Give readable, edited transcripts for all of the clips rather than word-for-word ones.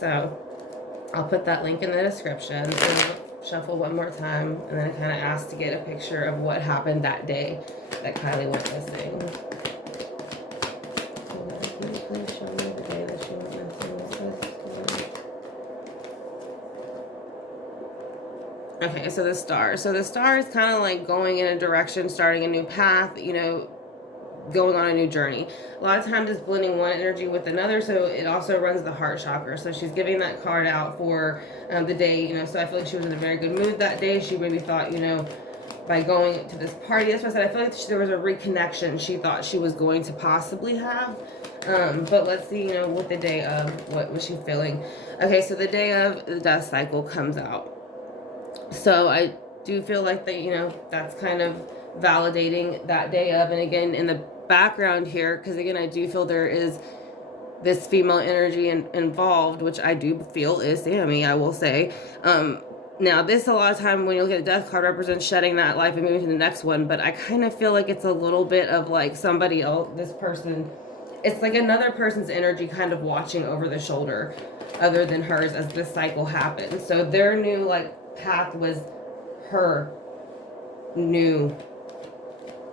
So I'll put that link in the description. So we'll shuffle one more time, and then I kind of asked to get a picture of what happened that day that Kiely went missing. Can you please show me the day that she went missing? Okay, so the star. So the star is kind of like going in a direction, starting a new path, you know, going on a new journey. A lot of times it's blending one energy with another, so it also runs the heart chakra. So she's giving that card out for the day, you know, so I feel like she was in a very good mood that day. She maybe thought, you know, by going to this party, that's what I said, I feel like there was a reconnection she thought she was going to possibly have. But let's see, you know, with the day of, what was she feeling? Okay, so the day of the death cycle comes out. So I do feel like that, you know, that's kind of validating that day of. And again, in the background here, because again, I do feel there is this female energy involved, which I do feel is Sammie, I will say. Now this, a lot of time when you look at the death card, represents shedding that life and moving to the next one, but I kind of feel like it's a little bit of like somebody else, this person, it's like another person's energy kind of watching over the shoulder other than hers as this cycle happens. So their new like path was her new,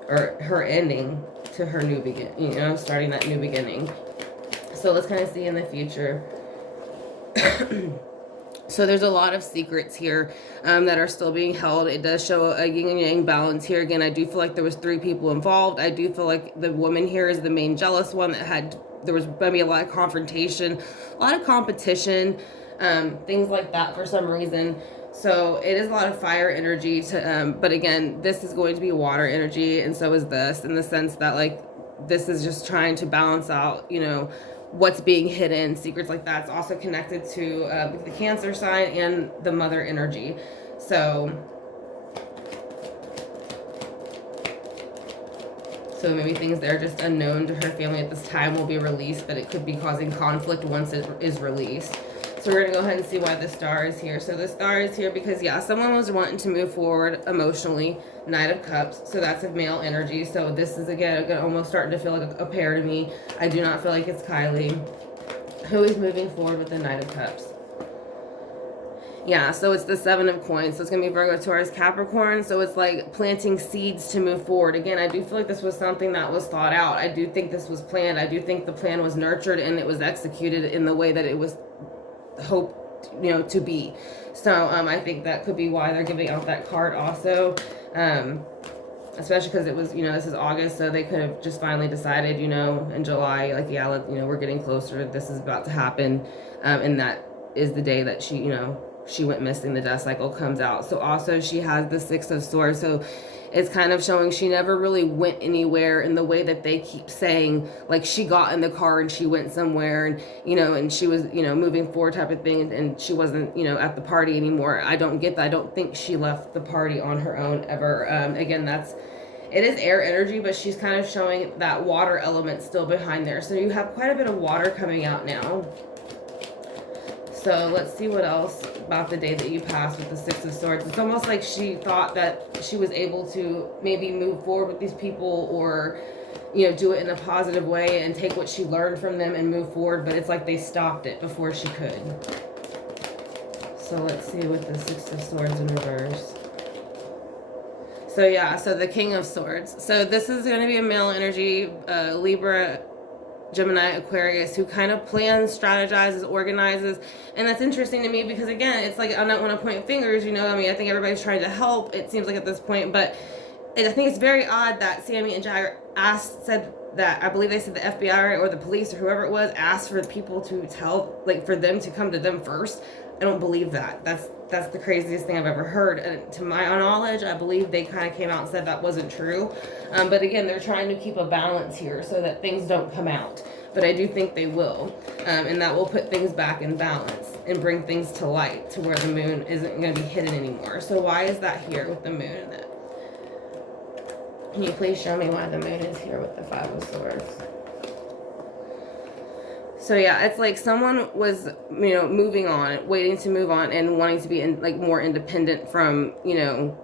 or her ending to her new begin, you know, starting that new beginning. So let's kind of see in the future. So there's a lot of secrets here that are still being held. It does show a yin and yang balance here. Again, I do feel like there was 3 people involved. I do feel like the woman here is the main jealous one that had, there was maybe a lot of confrontation, a lot of competition, things like that for some reason. So it is a lot of fire energy to, but again, this is going to be water energy, and so is this, in the sense that like this is just trying to balance out, you know, what's being hidden, secrets like that. It's also connected to the Cancer sign and the mother energy. So maybe things that are just unknown to her family at this time will be released, but it could be causing conflict once it is released. So we're going to go ahead and see why the star is here. So the star is here because, yeah, someone was wanting to move forward emotionally. Knight of Cups. So that's a male energy. So this is, again, almost starting to feel like a pair to me. I do not feel like it's Kiely, who is moving forward with the Knight of Cups. Yeah, so it's the 7 of Coins. So it's going to be Virgo, Taurus, Capricorn. So it's like planting seeds to move forward. Again, I do feel like this was something that was thought out. I do think this was planned. I do think the plan was nurtured and it was executed in the way that it was hoped, you know, to be. So I think that could be why they're giving out that card also. Especially because it was, you know, this is August, so they could have just finally decided, you know, in July, like, yeah, you know, we're getting closer. This is about to happen. And that is the day that she, you know, she went missing. The death cycle comes out. So also she has the 6 of Swords. So it's kind of showing she never really went anywhere in the way that they keep saying, like she got in the car and she went somewhere and, you know, and she was, you know, moving forward type of thing, and she wasn't, you know, at the party anymore. I don't get that. I don't think she left the party on her own ever. Again, it is air energy, but she's kind of showing that water element still behind there. So you have quite a bit of water coming out now. So let's see what else about the day that you passed with the 6 of Swords. It's almost like she thought that she was able to maybe move forward with these people, or, you know, do it in a positive way and take what she learned from them and move forward. But it's like they stopped it before she could. So let's see with the 6 of Swords in reverse. So yeah, so the King of Swords. So this is going to be a male energy, Libra, Gemini, Aquarius, who kind of plans, strategizes, organizes. And that's interesting to me because, again, it's like, I don't want to point fingers, you know, I mean, I think everybody's trying to help, it seems like at this point, but I think it's very odd that Sammie and Jai said that, I believe they said the FBI or the police or whoever it was asked for people to tell, like, for them to come to them first. I don't believe that. That's the craziest thing I've ever heard. And to my knowledge, I believe they kind of came out and said that wasn't true. But again, they're trying to keep a balance here so that things don't come out. But I do think they will. And that will put things back in balance and bring things to light to where the moon isn't going to be hidden anymore. So why is that here with the moon in it? Can you please show me why the moon is here with the 5 of Swords? So yeah, it's like someone was, you know, moving on, waiting to move on and wanting to be like more independent from, you know,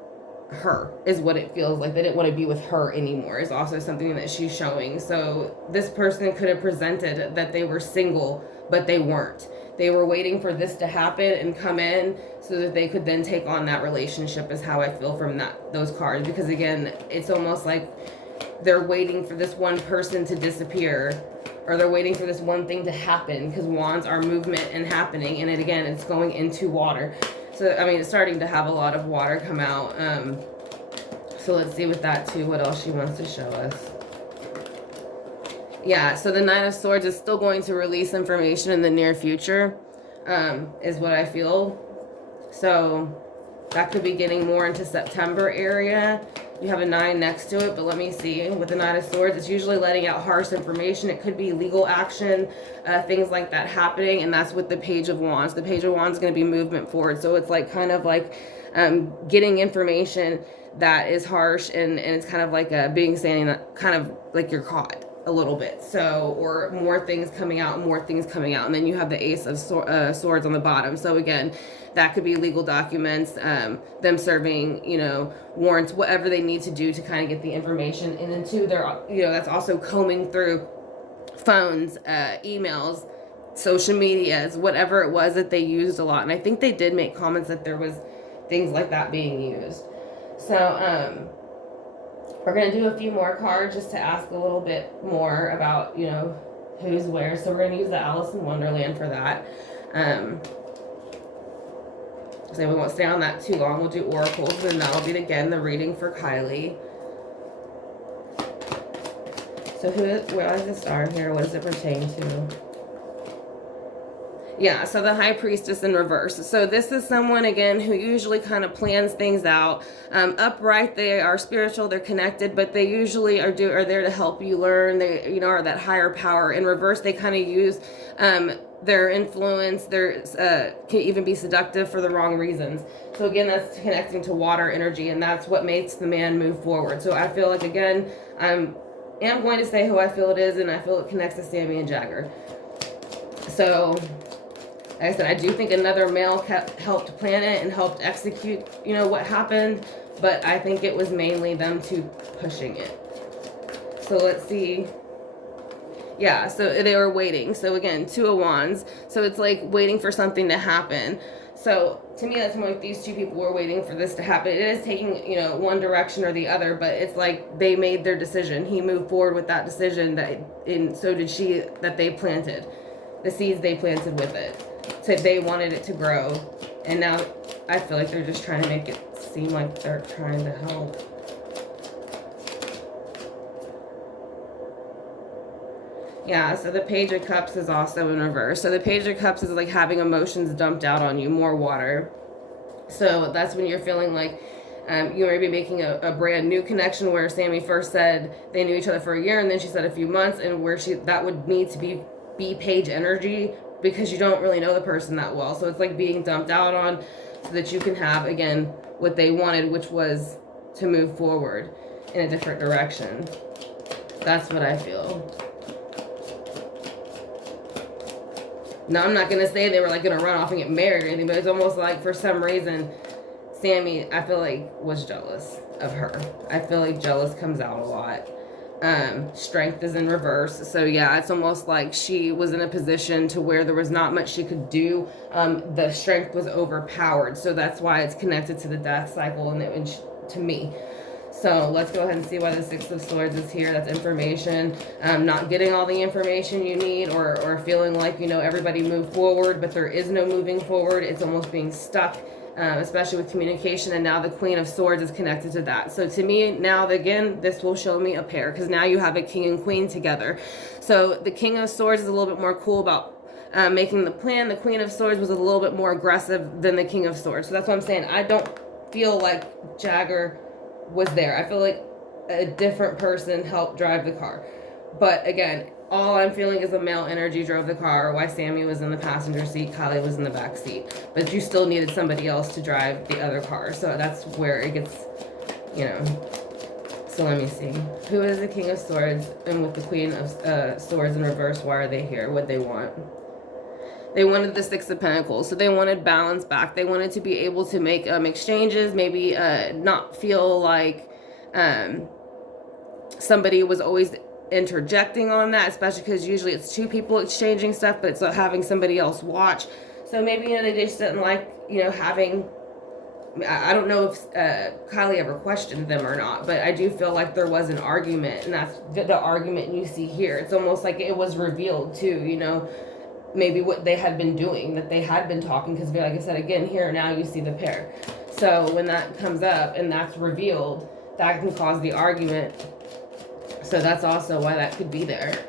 her is what it feels like. They didn't want to be with her anymore is also something that she's showing. So this person could have presented that they were single, but they weren't. they were waiting for this to happen and come in so that they could then take on that relationship, is how I feel from those cards. Because again, it's almost like they're waiting for this one person to disappear, or they're waiting for this one thing to happen, because wands are movement and happening, and again, it's going into water. So I mean, it's starting to have a lot of water come out. So let's see with that too, what else she wants to show us. Yeah, so the Knight of Swords is still going to release information in the near future, is what I feel. So that could be getting more into September area. You have a 9 next to it, but let me see. With the Knight of Swords, it's usually letting out harsh information. It could be legal action, things like that happening, and that's with the Page of Wands. The Page of Wands is going to be movement forward. So it's like kind of like getting information that is harsh, and it's kind of like being saying that kind of like you're caught a little bit. So, or more things coming out, and then you have the Ace of Swords on the bottom. So again, that could be legal documents, them serving, you know, warrants, whatever they need to do to kind of get the information. And then too, they're, you know, that's also combing through phones, emails, social medias, whatever it was that they used a lot. And I think they did make comments that there was things like that being used. So, we're going to do a few more cards just to ask a little bit more about, you know, who's where. So we're going to use the Alice in Wonderland for that. So we won't stay on that too long. We'll do oracles, and that'll be, again, the reading for Kiely. So where is the star here? What does it pertain to? Yeah, so the High Priestess in reverse. So this is someone, again, who usually kind of plans things out. Upright, they are spiritual, they're connected, but they usually are there to help you learn. They, you know, are that higher power. In reverse, they kind of use their influence, can even be seductive for the wrong reasons. So again, that's connecting to water energy, and that's what makes the man move forward. So I feel like, again, I'm going to say who I feel it is, and I feel it connects to Sammie and Jagger. So like I said, I do think another male helped plan it and helped execute, you know, what happened, but I think it was mainly them two pushing it. So let's see. Yeah, so they were waiting. So again, 2 of Wands. So it's like waiting for something to happen. So to me, that's more like these two people were waiting for this to happen. It is taking, you know, one direction or the other, but it's like they made their decision. He moved forward with that decision, and so did she, that they planted. The seeds they planted with it. So they wanted it to grow, and now I feel like they're just trying to make it seem like they're trying to help. Yeah, so the Page of Cups is also in reverse. So the Page of Cups is like having emotions dumped out on you, more water. So that's when you're feeling like you may be making a brand new connection, where Sammie first said they knew each other for a year, and then she said a few months, and where that would need to be Page energy, because you don't really know the person that well. So it's like being dumped out on, so that you can have, again, what they wanted, which was to move forward in a different direction. That's what I feel. Now, I'm not going to say they were like going to run off and get married or anything, but it's almost like for some reason, Sammie, I feel like, was jealous of her. I feel like jealous comes out a lot. Strength is in reverse. So yeah, it's almost like she was in a position to where there was not much she could do. The strength was overpowered. So that's why it's connected to the death cycle, and to me. So let's go ahead and see why the 6 of Swords is here. That's information. Not getting all the information you need, or feeling like, you know, everybody moved forward, but there is no moving forward. It's almost being stuck. Especially with communication, and now the Queen of Swords is connected to that. So to me, now again, this will show me a pair, because now you have a king and queen together. So the King of Swords is a little bit more cool about making the plan. The Queen of Swords was a little bit more aggressive than the King of Swords. So that's what I'm saying. I don't feel like Jagger was there. I feel like a different person helped drive the car. But again, all I'm feeling is the male energy drove the car. Why Sammie was in the passenger seat, Kiely was in the back seat. But you still needed somebody else to drive the other car. So that's where it gets, you know. So let me see. Who is the King of Swords? And with the Queen of Swords in reverse, why are they here? What they want? They wanted the 6 of Pentacles. So they wanted balance back. They wanted to be able to make exchanges. Maybe not feel like somebody was always interjecting on that, especially because usually it's two people exchanging stuff, but it's having somebody else watch. So maybe, you know, they just didn't like, you know, having, I don't know if Kiely ever questioned them or not, but I do feel like there was an argument, and that's the argument you see here. It's almost like it was revealed too, you know, maybe what they had been doing, that they had been talking, because like I said, again, here now you see the pair. So when that comes up and that's revealed, that can cause the argument. So that's also why that could be there.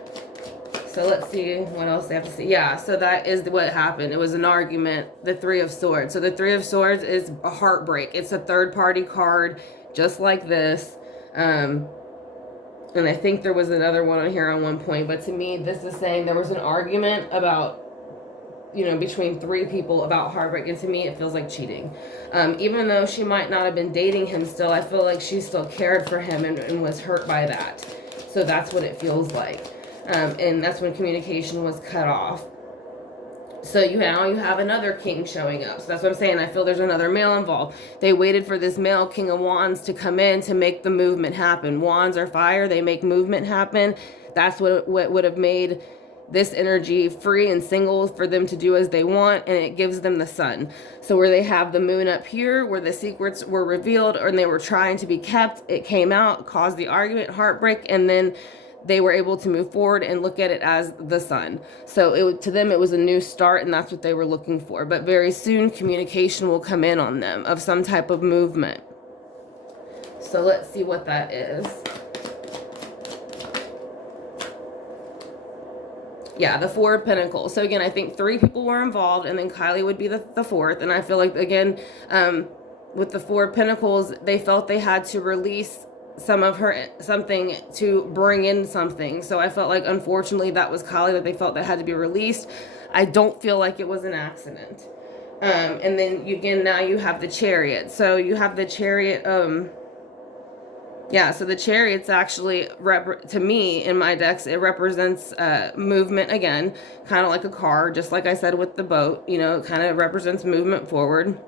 So let's see what else they have to see. Yeah, so that is what happened. It was an argument, the Three of Swords. So the Three of Swords is a heartbreak. It's a third-party card, just like this. And I think there was another one on here on one point. But to me, this is saying there was an argument about, you know, between three people about heartbreak. And to me, it feels like cheating. Even though she might not have been dating him still, I feel like she still cared for him and was hurt by that. So that's what it feels like. And that's when communication was cut off. So now you have another king showing up. So that's what I'm saying. I feel there's another male involved. They waited for this male King of Wands to come in to make the movement happen. Wands are fire. They make movement happen. That's what would have made this energy free and single for them to do as they want, and it gives them the sun. So where they have the moon up here, where the secrets were revealed and they were trying to be kept, it came out, caused the argument, heartbreak, and then they were able to move forward and look at it as the sun. So to them, it was a new start, and that's what they were looking for. But very soon, communication will come in on them of some type of movement. So let's see what that is. Yeah, the Four of Pentacles. So again, I think three people were involved, and then Kiely would be the fourth. And I feel like, again, with the Four of Pentacles, they felt they had to release something to bring in something. So I felt like, unfortunately, that was Kiely, that they felt that had to be released. I don't feel like it was an accident. And then again, now you have the Chariot. So you have the Chariot. Yeah, so the Chariot's actually, to me, in my decks, it represents movement again, kind of like a car, just like I said with the boat. You know, it kind of represents movement forward.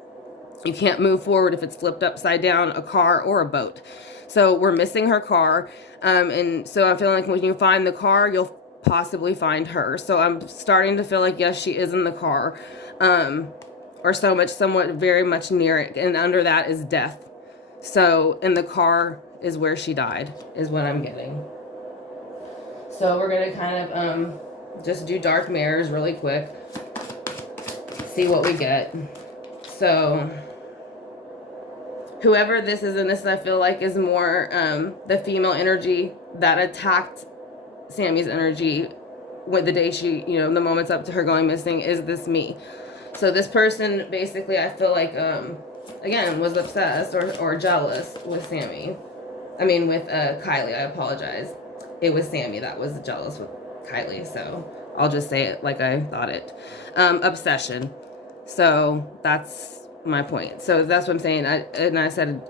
You can't move forward if it's flipped upside down, a car or a boat. So we're missing her car. And so I feel like when you find the car, you'll possibly find her. So I'm starting to feel like, yes, she is in the car. Or somewhat very much near it. And under that is death. So in the car is where she died, is what I'm getting. So we're going to kind of just do dark mirrors really quick. See what we get. So whoever this is in this, I feel like, is more the female energy that attacked Sammie's energy with the day she, you know, the moments up to her going missing, is this me. So this person, basically, I feel like, again, was obsessed or jealous with Sammie. I mean, with Kiely, I apologize. It was Sammie that was jealous with Kiely, so I'll just say it like I thought it. Obsession. So that's my point. So that's what I'm saying. I said,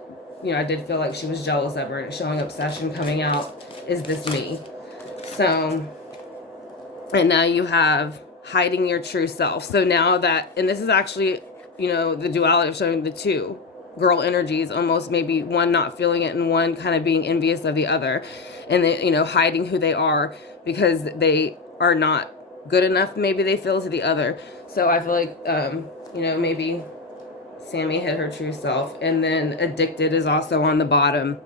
you know, I did feel like she was jealous of her, showing obsession coming out. Is this me? So, and now you have hiding your true self. So now that, and this is actually, you know, the duality of showing the two girl energies, almost maybe one not feeling it and one kind of being envious of the other, and they, you know, hiding who they are because they are not good enough, maybe they feel, to the other. So I feel like, you know, maybe Sammie hid her true self. And then addicted is also on the bottom.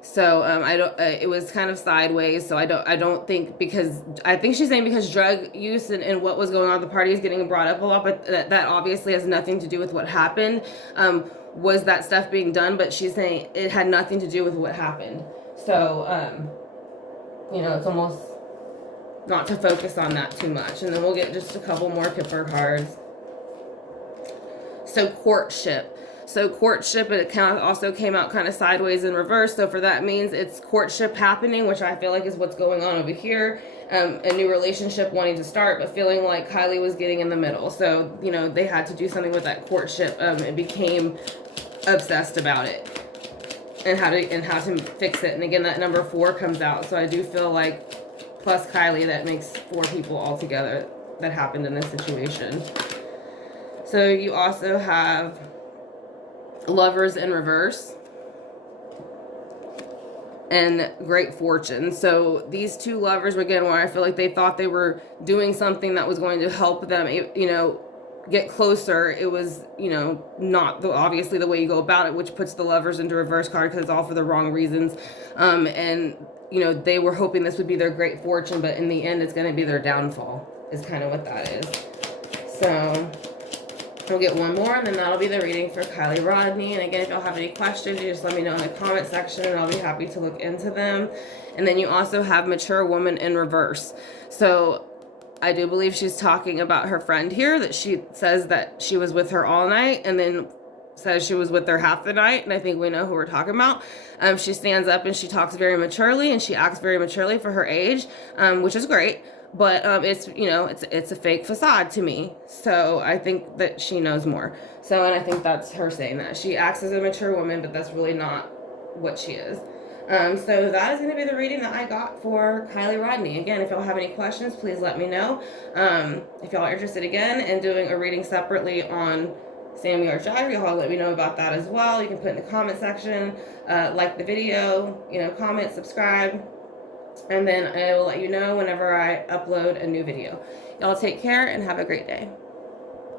So I don't, it was kind of sideways. So I don't think, because I think she's saying because drug use and what was going on at the party is getting brought up a lot, but that obviously has nothing to do with what happened. Was that stuff being done? But she's saying it had nothing to do with what happened. So, you know, it's almost not to focus on that too much. And then we'll get just a couple more Kipper cards. So courtship. So courtship, it kind of also came out kind of sideways in reverse. So for that means it's courtship happening, which I feel like is what's going on over here. A new relationship wanting to start, but feeling like Kiely was getting in the middle. So, you know, they had to do something with that courtship. It became obsessed about it and how to fix it. And again, that number 4 comes out. So I do feel like, plus Kiely, that makes 4 people altogether that happened in this situation. So you also have Lovers in reverse. and great fortune. So these two lovers were getting where I feel like they thought they were doing something that was going to help them, you know, get closer. It was, you know, not obviously the way you go about it, which puts the lovers into reverse card because it's all for the wrong reasons. And you know, they were hoping this would be their great fortune, but in the end it's going to be their downfall, is kind of what that is. So we'll get one more, and then that'll be the reading for Kiely Rodni. And again, if y'all have any questions, you just let me know in the comment section, and I'll be happy to look into them. And then you also have Mature Woman in reverse. So I do believe she's talking about her friend here, that she says that she was with her all night, and then says she was with her half the night, and I think we know who we're talking about. She stands up and she talks very maturely, and she acts very maturely for her age, which is great. But it's, you know, it's a fake facade to me. So I think that she knows more. So, and I think that's her saying that she acts as a mature woman, but that's really not what she is. So that is going to be the reading that I got for Kiely Rodni. Again, if y'all have any questions, please let me know. If y'all are interested again in doing a reading separately on Sammie or Gypsy, y'all let me know about that as well. You can put in the comment section, like the video, you know, comment, subscribe, and then I will let you know whenever I upload a new video. Y'all take care and have a great day.